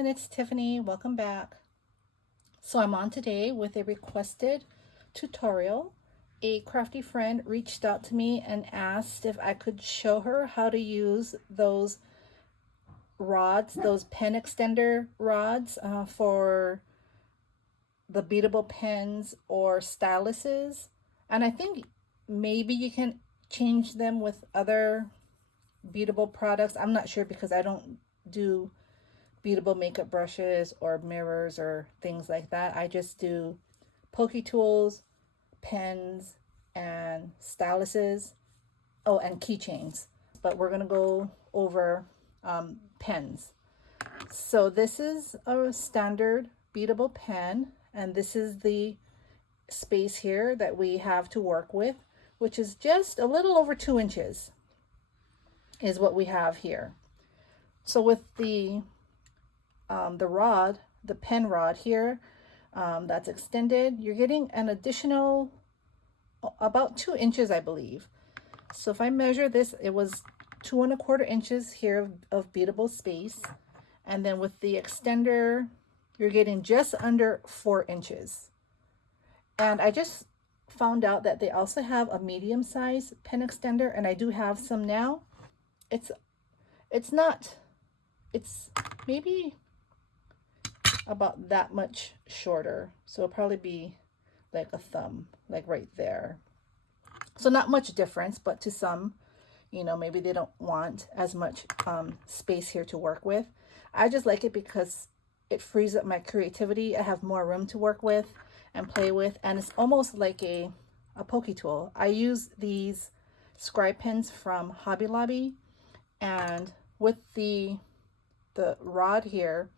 everyone, it's Tiffany. Welcome back. So I'm on today with a requested tutorial. A crafty friend reached out to me and asked if I could show her how to use those rods, those pen extender rods for the beadable pens or styluses. And I think maybe you can change them with other beadable products. I'm not sure because I don't do beadable makeup brushes or mirrors or things like that. I just do pokey tools, pens, and styluses. Oh, and keychains. But we're going to go over pens. So this is a standard beadable pen, and this is the space here that we have to work with, which is just a little over 2 inches is what we have here. So with the rod, the pen rod here, that's extended, you're getting an additional about 2 inches, I believe. So if I measure this, it was 2¼ inches here of beadable space. And then with the extender, you're getting just under 4 inches. And I just found out that they also have a medium size pen extender, and I do have some now. It's maybe about that much shorter. So it'll probably be like a thumb, like right there. So not much difference, but to some, you know, maybe they don't want as much space here to work with. I just like it because it frees up my creativity. I have more room to work with and play with, and it's almost like a pokey tool. I use these scribe pens from Hobby Lobby, and with the rod here,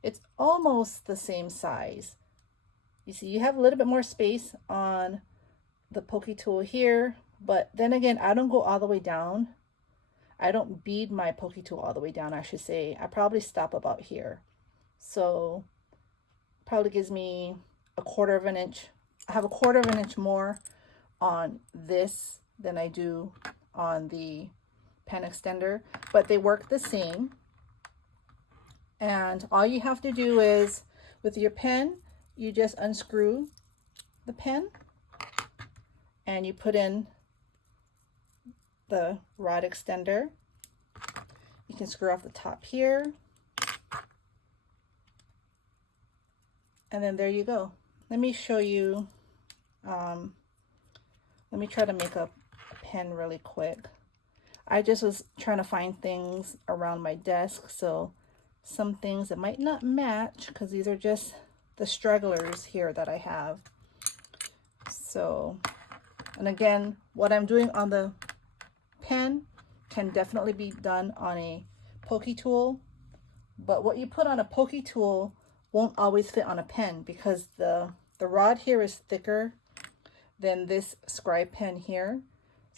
it's almost the same size. You see, you have a little bit more space on the pokey tool here, but then again, I don't go all the way down. I don't bead my pokey tool all the way down, I should say. I probably stop about here. So probably gives me 1/4 inch. I have 1/4 inch more on this than I do on the pen extender, but they work the same. And all you have to do is, with your pen, you just unscrew the pen and you put in the rod extender. You can screw off the top here, and then there you go. Let me show you, let me try to make a pen really quick. I just was trying to find things around my desk, so some things that might not match because these are just the stragglers here that I have. So, and again, what I'm doing on the pen can definitely be done on a pokey tool, but what you put on a pokey tool won't always fit on a pen because the rod here is thicker than this scribe pen here.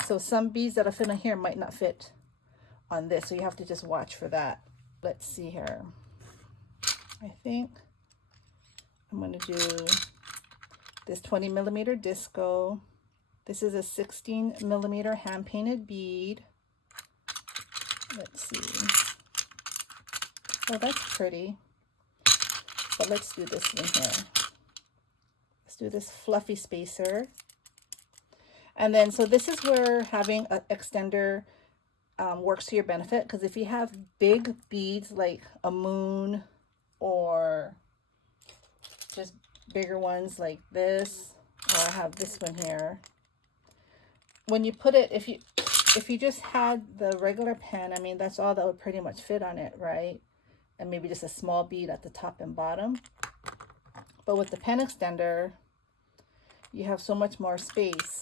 So some beads that are fit on here might not fit on this, so you have to just watch for that. Let's see here. I think I'm going to do this 20mm disco. This is a 16mm hand painted bead. Let's see. Oh, that's pretty. But let's do this one here. Let's do this fluffy spacer. And then, so this is where having an extender works to your benefit, because if you have big beads like a moon or just bigger ones like this, or I have this one here, when you put it, if you just had the regular pen, I mean, that's all that would pretty much fit on it, right? And maybe just a small bead at the top and bottom. But with the pen extender, you have so much more space.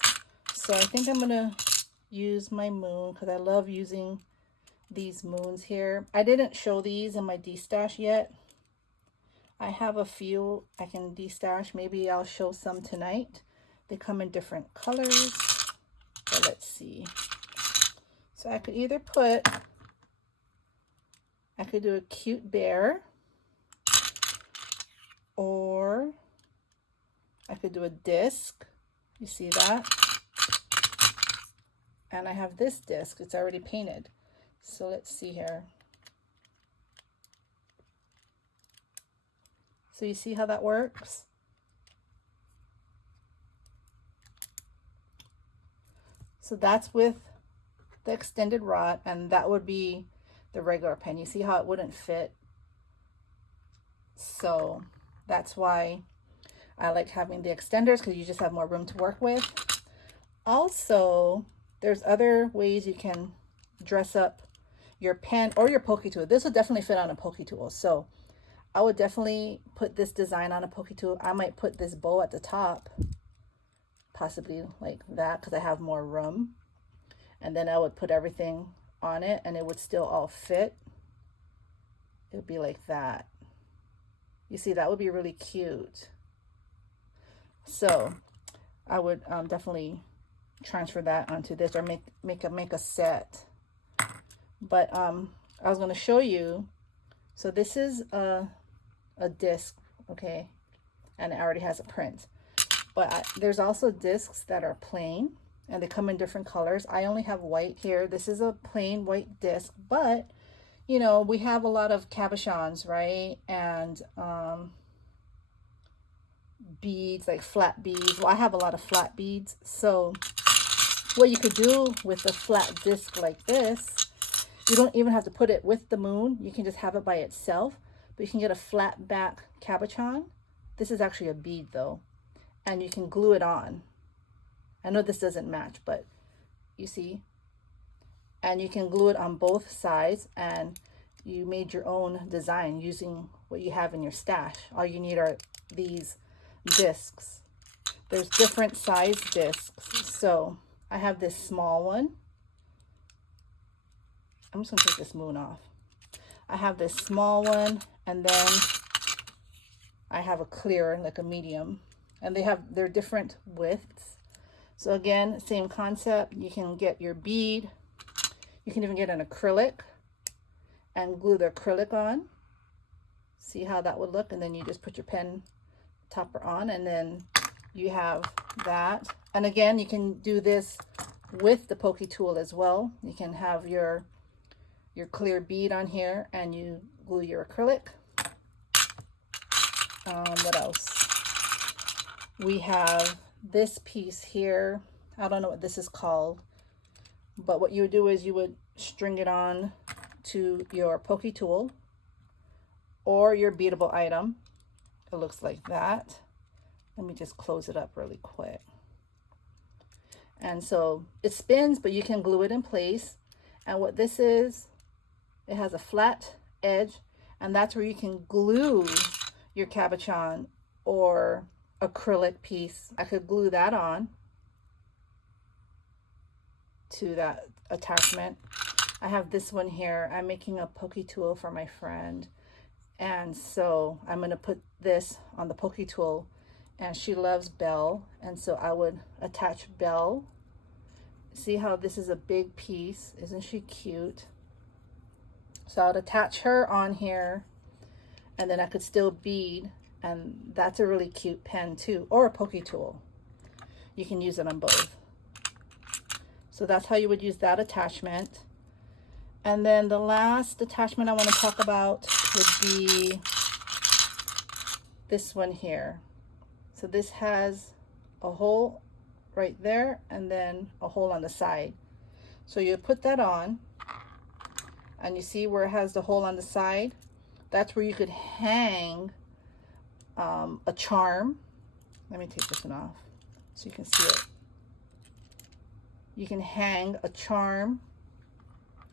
So I think I'm gonna use my moon because I love using these moons here. I didn't show these in my destash yet. I have a few I can destash. Maybe I'll show some tonight. They come in different colors. But let's see. So I could either I could do a cute bear, or I could do a disc. You see that? And I have this disc. It's already painted. So let's see here. So you see how that works? So that's with the extended rod, and that would be the regular pen. You see how it wouldn't fit? So that's why I like having the extenders, because you just have more room to work with. Also, there's other ways you can dress up your pen or your poke tool. This will definitely fit on a poke tool. So I would definitely put this design on a poke tool. I might put this bow at the top, possibly like that, because I have more room. And then I would put everything on it and it would still all fit. It would be like that. You see, that would be really cute. So I would definitely transfer that onto this, or make a set. But I was going to show you. So this is a disc, okay, and it already has a print. But there's also discs that are plain, and they come in different colors. I only have white here. This is a plain white disc, but you know, we have a lot of cabochons, right? And beads, like flat beads. Well, I have a lot of flat beads. So what you could do with a flat disc like this, you don't even have to put it with the moon. You can just have it by itself. But you can get a flat back cabochon. This is actually a bead though. And you can glue it on. I know this doesn't match, but you see? And you can glue it on both sides, and you made your own design using what you have in your stash. All you need are these discs. There's different size discs. So I have this small one. I'm just gonna take this moon off. I have this small one, and then I have a clear, like a medium, and they're different widths. So again, same concept. You can get your bead. You can even get an acrylic and glue the acrylic on. See how that would look? And then you just put your pen topper on, and then you have that. And again, you can do this with the poke tool as well. You can have your clear bead on here, and you glue your acrylic. What else? We have this piece here. I don't know what this is called, but what you would do is you would string it on to your poke tool or your beadable item. It looks like that. Let me just close it up really quick. And so it spins, but you can glue it in place. And what this is, it has a flat edge, and that's where you can glue your cabochon or acrylic piece. I could glue that on to that attachment. I have this one here. I'm making a poke tool for my friend, and so I'm going to put this on the poke tool, and she loves Belle, and so I would attach Belle. See how this is a big piece? Isn't she cute? So I would attach her on here, and then I could still bead, and that's a really cute pen too, or a poke tool. You can use it on both. So that's how you would use that attachment. And then the last attachment I want to talk about would be this one here. So this has a hole right there, and then a hole on the side. So you put that on, and you see where it has the hole on the side? That's where you could hang a charm. Let me take this one off so you can see it. You can hang a charm.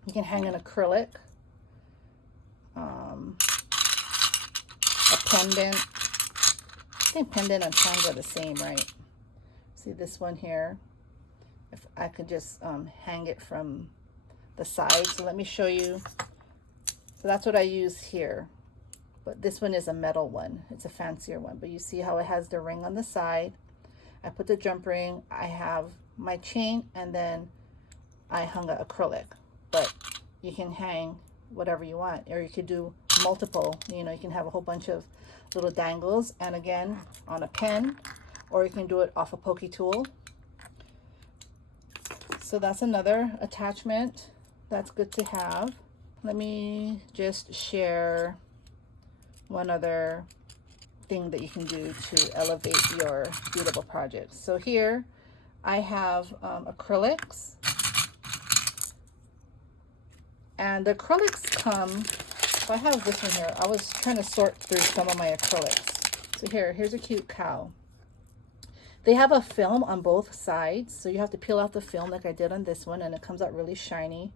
You can hang an acrylic, a pendant. I think pendant and charms are the same, right? See this one here? If I could just hang it from the side. So let me show you. So that's what I use here. But this one is a metal one. It's a fancier one. But you see how it has the ring on the side. I put the jump ring. I have my chain, and then I hung an acrylic. But you can hang whatever you want, or you could do multiple. You know, you can have a whole bunch of little dangles, and again on a pen, or you can do it off a poke tool. So that's another attachment that's good to have. Let me just share one other thing that you can do to elevate your Beadable projects. So here I have acrylics, and the acrylics come, so I have this one here. I was trying to sort through some of my acrylics. So here's a cute cow. They have a film on both sides, so you have to peel off the film like I did on this one, and it comes out really shiny.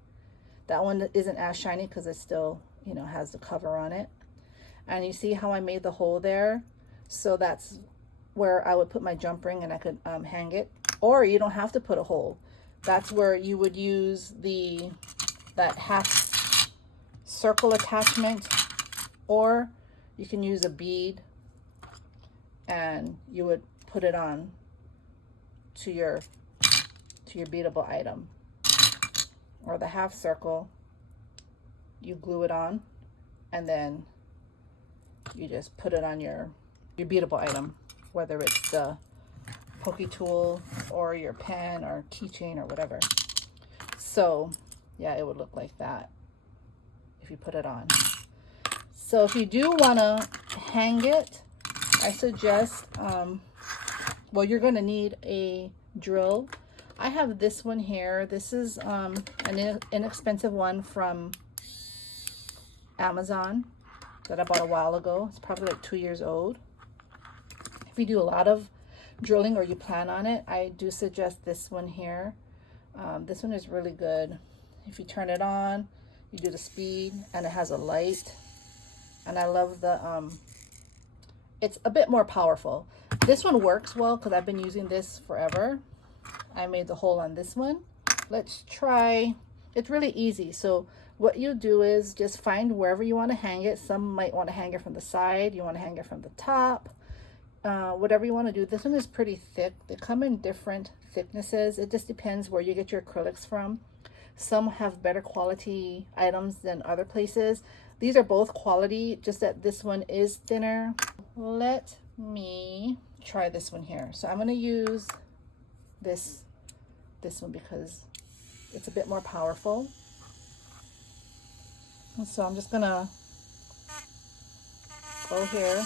That one isn't as shiny because it still, you know, has the cover on it. And you see how I made the hole there? So that's where I would put my jump ring, and I could hang it. Or you don't have to put a hole. That's where you would use that half circle attachment, or you can use a bead and you would put it on to your beadable item. Or the half circle, you glue it on, and then you just put it on your beadable item, whether it's the pokey tool or your pen or keychain or whatever. So yeah, it would look like that if you put it on. So if you do want to hang it, I suggest, well, you're going to need a drill. I have this one here. This is an inexpensive one from Amazon that I bought a while ago. It's probably like 2 years old. If you do a lot of drilling or you plan on it, I do suggest this one here. This one is really good. If you turn it on, you do the speed, and it has a light. And I love the, it's a bit more powerful. This one works well because I've been using this forever. I made the hole on this one. Let's try, it's really easy. So what you do is just find wherever you want to hang it. Some might want to hang it from the side. You want to hang it from the top. Whatever you want to do. This one is pretty thick. They come in different thicknesses. It just depends where you get your acrylics from. Some have better quality items than other places. These are both quality, just that this one is thinner. Let me try this one here. So I'm going to use this one because it's a bit more powerful. And so I'm just going to go here.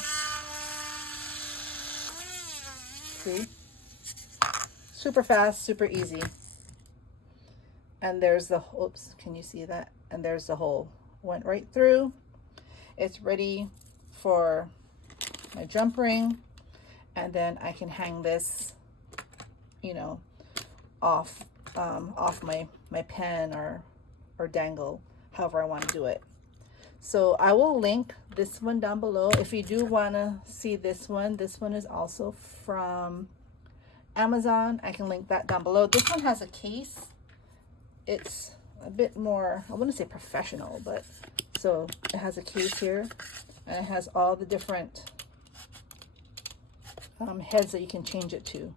See? Super fast, super easy. And there's the, oops, can you see that? And there's the hole. Went right through. It's ready for my jump ring. And then I can hang this, you know, off my pen or dangle, however I want to do it. So I will link this one down below. If you do want to see this one is also from Amazon. I can link that down below. This one has a case. It's a bit more, I wouldn't say professional, but so it has a case here, and it has all the different heads that you can change it to.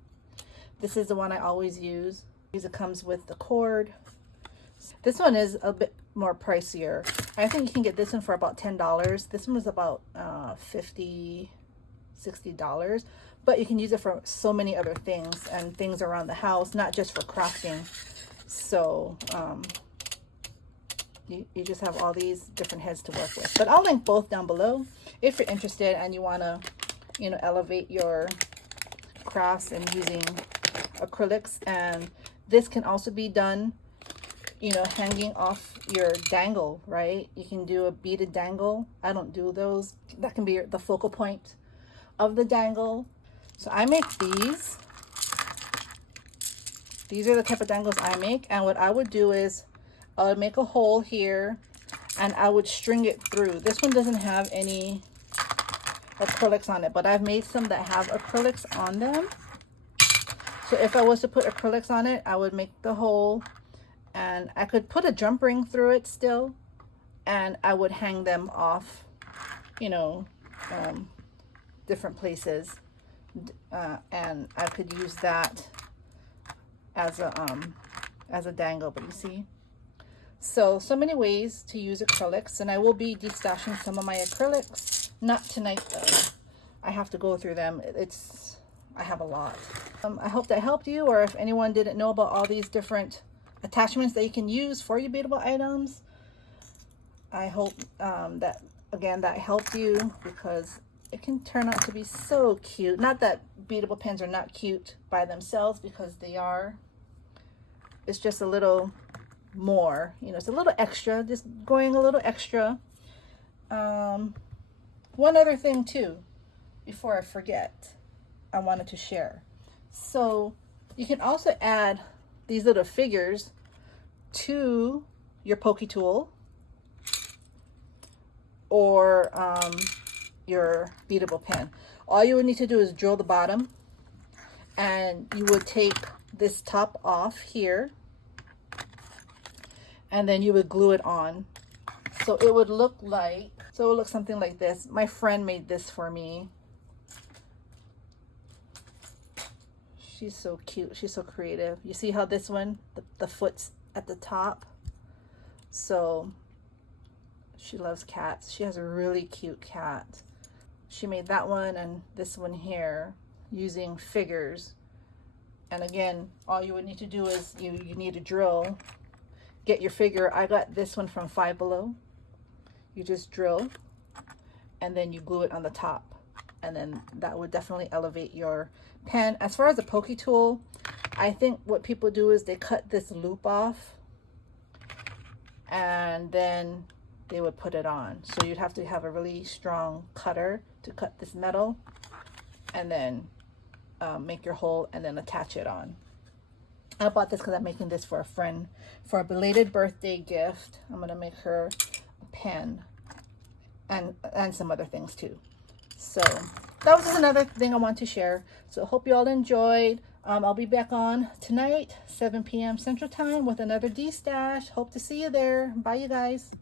This is the one I always use. It comes with the cord. This one is a bit more pricier. I think you can get this one for about $10. This one was about $50, $60, but you can use it for so many other things and things around the house, not just for crafting. So you just have all these different heads to work with. But I'll link both down below if you're interested and you want to, you know, elevate your crafts and using acrylics. And this can also be done, you know, hanging off your dangle, right? You can do a beaded dangle. I don't do those. That can be the focal point of the dangle. So I make these. These are the type of dangles I make. And what I would do is I would make a hole here and I would string it through. This one doesn't have any acrylics on it, but I've made some that have acrylics on them. So if I was to put acrylics on it, I would make the hole, and I could put a jump ring through it still, and I would hang them off, you know, different places, and I could use that as a dangle. But you see, so many ways to use acrylics, and I will be destashing some of my acrylics. Not tonight though. I have to go through them. I have a lot. I hope that helped you, or if anyone didn't know about all these different attachments that you can use for your beadable items, I hope that again that helped you, because it can turn out to be so cute. Not that beadable pens are not cute by themselves, because they are. It's just a little more, you know, it's a little extra, just going a little extra. One other thing too, before I forget, I wanted to share. So you can also add these little figures to your pokey tool or your beadable pen. All you would need to do is drill the bottom, and you would take this top off here, and then you would glue it on. So it would look like, so it would look something like this. My friend made this for me. She's so cute. She's so creative. You see how this one, the foot's at the top? So she loves cats. She has a really cute cat. She made that one and this one here using figures. And again, all you would need to do is you need a drill. Get your figure. I got this one from Five Below. You just drill and then you glue it on the top, and then that would definitely elevate your pen. As far as the pokey tool, I think what people do is they cut this loop off and then they would put it on. So you'd have to have a really strong cutter to cut this metal, and then make your hole and then attach it on. I bought this because I'm making this for a friend for a belated birthday gift. I'm gonna make her a pen and some other things too. So that was just another thing I want to share. So I hope you all enjoyed. I'll be back on tonight, 7 p.m. Central Time with another D-Stash. Hope to see you there. Bye, you guys.